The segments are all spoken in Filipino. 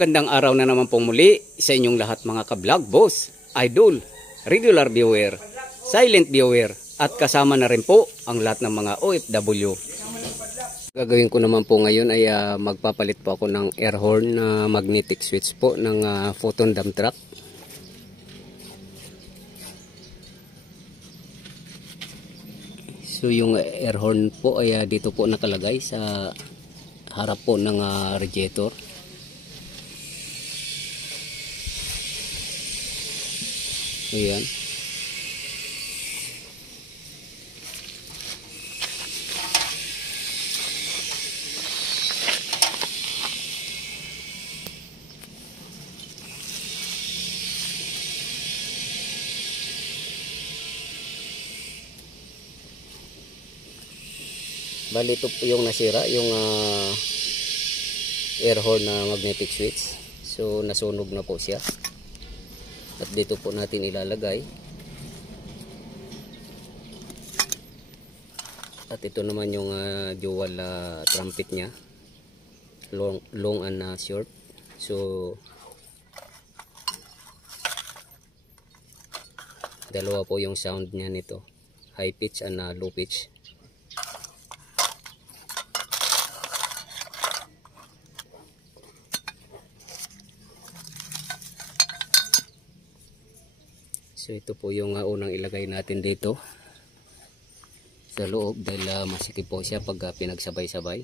Magandang araw na naman pong muli sa inyong lahat mga ka-vlog, boss, idol, regular viewer, silent viewer at kasama na rin po ang lahat ng mga OFW. Gagawin ko naman po ngayon ay magpapalit po ako ng air horn na magnetic switch po ng photon dump truck. So yung air horn po ay dito po nakalagay sa harap po ng radiator. Ayan. Bali ito po yung nasira, yung air horn na magnetic switch. So nasunog na po siya. At dito po natin ilalagay. At ito naman yung dual trumpet nya. Long and short. So dalawa po yung sound nya nito. High pitch and low pitch. So ito po yung unang ilagay natin dito sa loob dahil masikip po siya pag pinagsabay-sabay.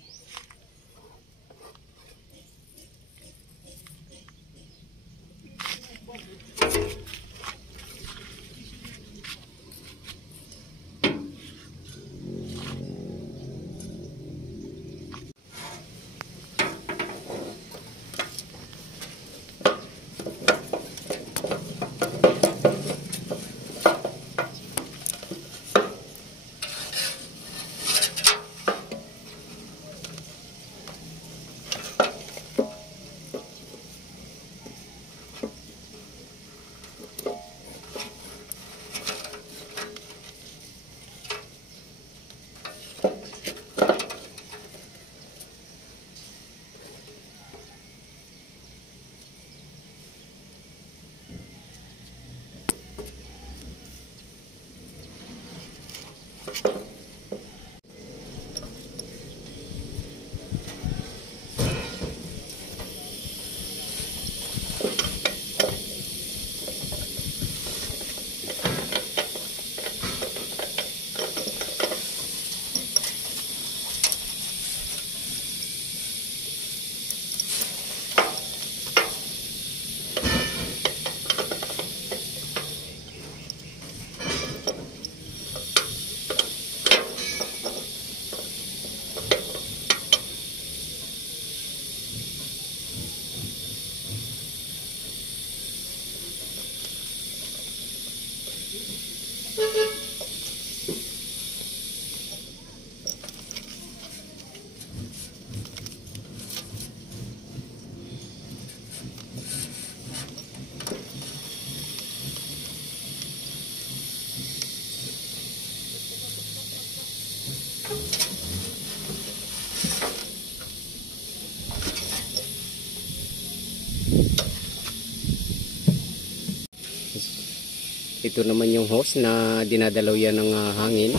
Ito naman yung hose na dinadalaw yan ng hangin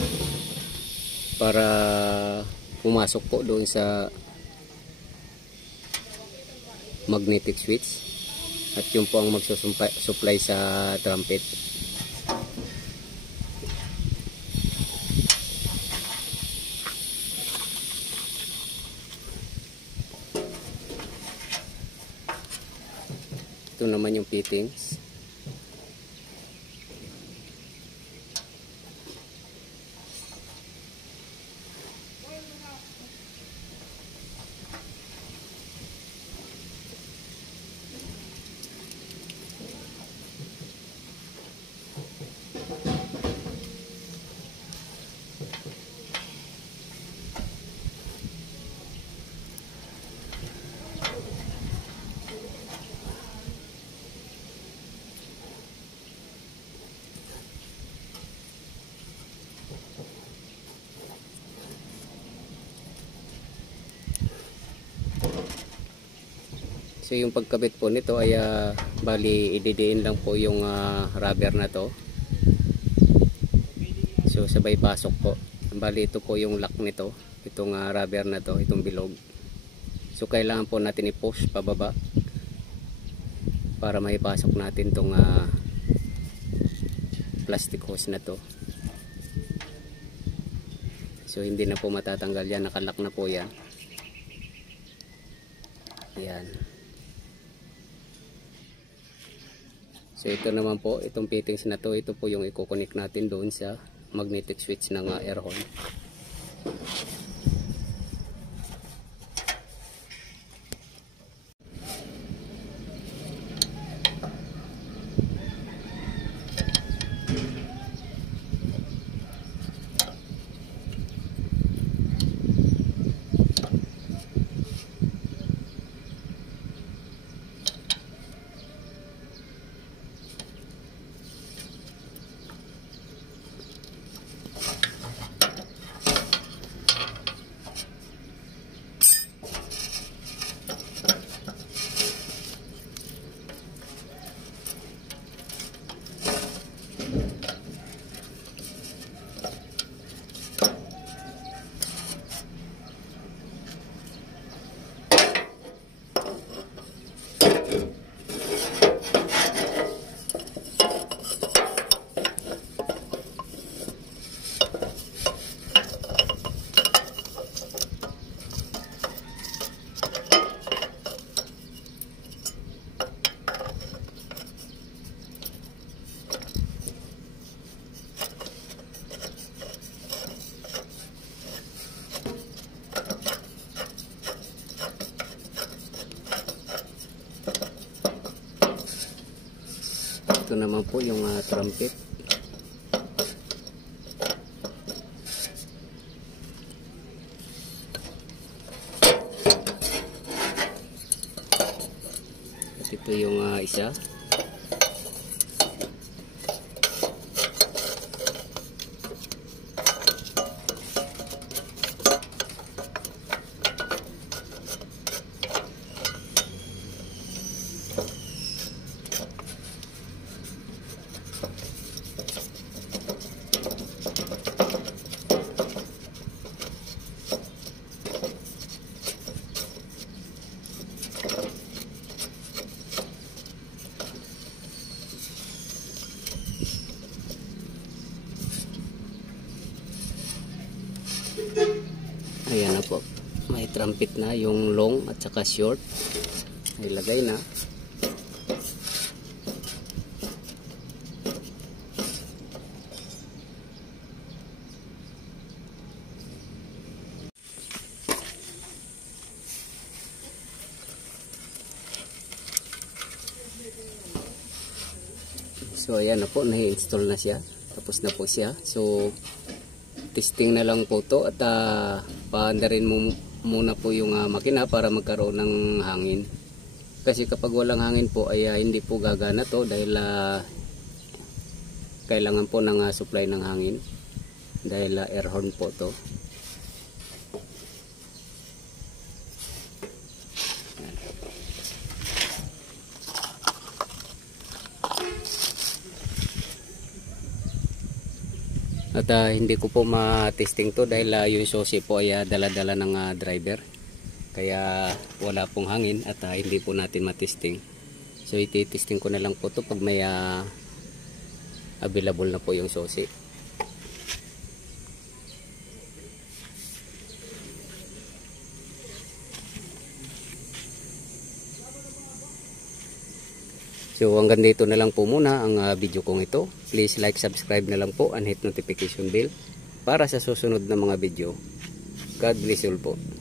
para pumasok po doon sa magnetic switch at yun po ang magsusupply sa trumpet. Ito naman yung fittings. So yung pagkabit po nito ay bali ididiin lang po yung rubber na to. So sabay pasok po. Bali ito po yung lock nito, itong rubber na to, itong bilog. So kailangan po natin i-push pababa para maipasok natin tong plastic hose na to. So hindi na po matatanggal yan, nakalock na po yan. Yan. So ito naman po, itong fittings na to, ito po yung i-connect natin doon sa magnetic switch ng air horn. Ito naman po yung trumpet. At ito yung isa. Ayan na po, may trumpet na, yung long at saka short ilagay na. So ayan na po, na-install na siya, tapos na po siya. So testing na lang po to at paandarin mo muna po yung makina para magkaroon ng hangin. Kasi kapag walang hangin po ay hindi po gagana to dahil kailangan po ng supply ng hangin dahil air horn po to. At hindi ko po ma-testing to dahil yung susi po ay dala-dala ng driver. Kaya wala pong hangin at hindi po natin ma-testing. So iti-testing ko na lang po to pag may available na po yung susi. So hanggang dito na lang po muna ang video kong ito. Please like, subscribe na lang po and hit notification bell para sa susunod na mga video. God bless you all po.